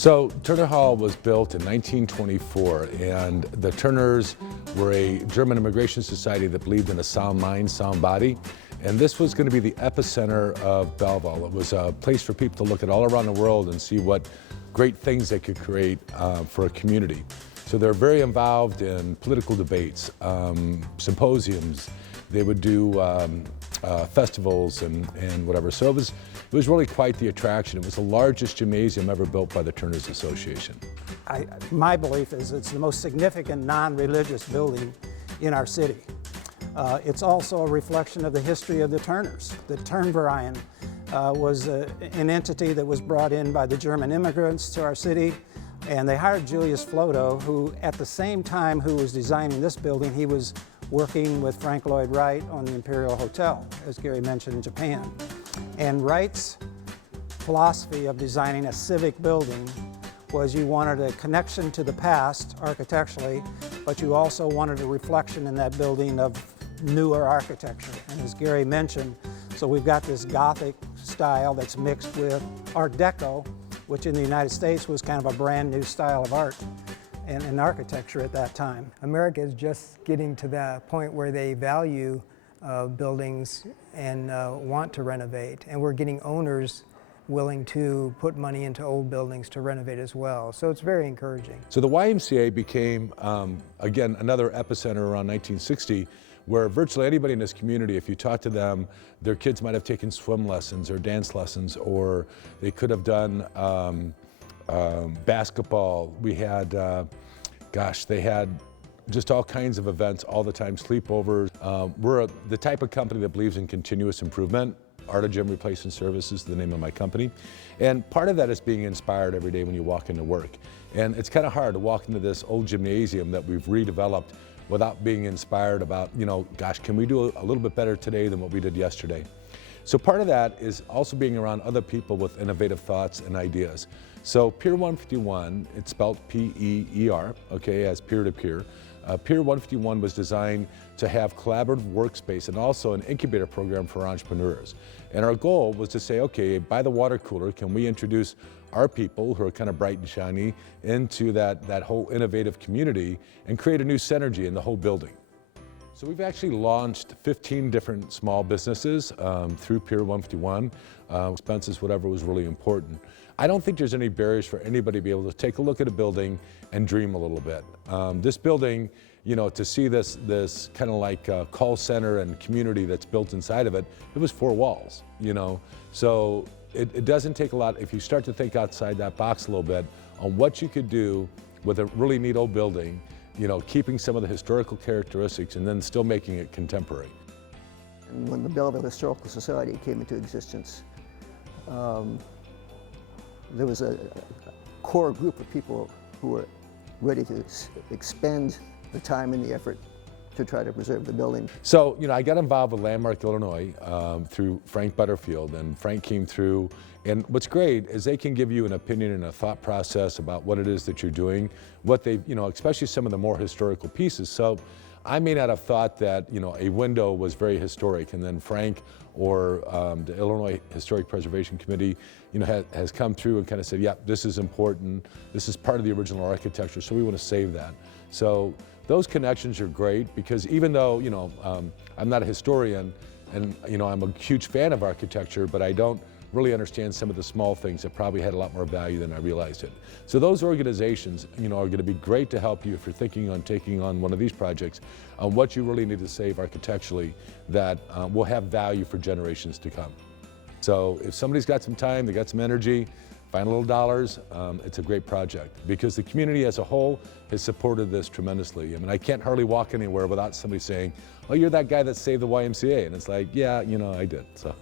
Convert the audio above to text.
So Turner Hall was built in 1924, and the Turners were a German immigration society that believed in a sound mind, sound body. And this was going to be the epicenter of Belleville. It was a place for people to look at all around the world and see what great things they could create for a community. So they're very involved in political debates, symposiums. They would do festivals and whatever. So it was really quite the attraction. It was the largest gymnasium ever built by the Turners Association. My belief is it's the most significant non-religious building in our city. It's also a reflection of the history of the Turners. The Turnverein was an entity that was brought in by the German immigrants to our city, and they hired Julius Floto, who at the same time who was designing this building, he was working with Frank Lloyd Wright on the Imperial Hotel, as Gary mentioned, in Japan. And Wright's philosophy of designing a civic building was you wanted a connection to the past architecturally, but you also wanted a reflection in that building of newer architecture. And as Gary mentioned, so we've got this Gothic style that's mixed with Art Deco, which in the United States was kind of a brand new style of art and architecture at that time. America is just getting to that point where they value buildings and want to renovate, and we're getting owners willing to put money into old buildings to renovate as well. So it's very encouraging. So the YMCA became, again, another epicenter around 1960, where virtually anybody in this community, if you talk to them, their kids might have taken swim lessons or dance lessons, or they could have done basketball. We had, they had just all kinds of events all the time, sleepovers. We're the type of company that believes in continuous improvement. Art of Gym Replacement Services is the name of my company. And part of that is being inspired every day when you walk into work. And it's kind of hard to walk into this old gymnasium that we've redeveloped without being inspired about, can we do a little bit better today than what we did yesterday? So part of that is also being around other people with innovative thoughts and ideas. So Pier 151, it's spelled P-E-E-R, okay, as peer-to-peer. Pier 151 was designed to have collaborative workspace and also an incubator program for entrepreneurs. And our goal was to say, okay, by the water cooler, can we introduce our people who are kind of bright and shiny into that whole innovative community and create a new synergy in the whole building. So we've actually launched 15 different small businesses through Pier 151, expenses, whatever was really important. I don't think there's any barriers for anybody to be able to take a look at a building and dream a little bit. This building, to see this kind of like call center and community that's built inside of it, it was 4 walls, So it doesn't take a lot if you start to think outside that box a little bit on what you could do with a really neat old building, keeping some of the historical characteristics and then still making it contemporary. And when the Belleville Historical Society came into existence, there was a core group of people who were ready to expend the time and the effort to try to preserve the building. So, I got involved with Landmark Illinois through Frank Butterfield, and Frank came through. And what's great is they can give you an opinion and a thought process about what it is that you're doing, what they, especially some of the more historical pieces. So I may not have thought that, a window was very historic, and then Frank or the Illinois Historic Preservation Committee, has come through and kind of said, yeah, this is important. This is part of the original architecture, so we want to save that. So those connections are great because even though, I'm not a historian and, I'm a huge fan of architecture, but I don't really understand some of the small things that probably had a lot more value than I realized it. So those organizations, are going to be great to help you if you're thinking on taking on one of these projects on what you really need to save architecturally that will have value for generations to come. So if somebody's got some time, they got some energy, find a little dollars, it's a great project because the community as a whole has supported this tremendously. I mean, I can't hardly walk anywhere without somebody saying, oh, you're that guy that saved the YMCA. And it's like, yeah, I did. So.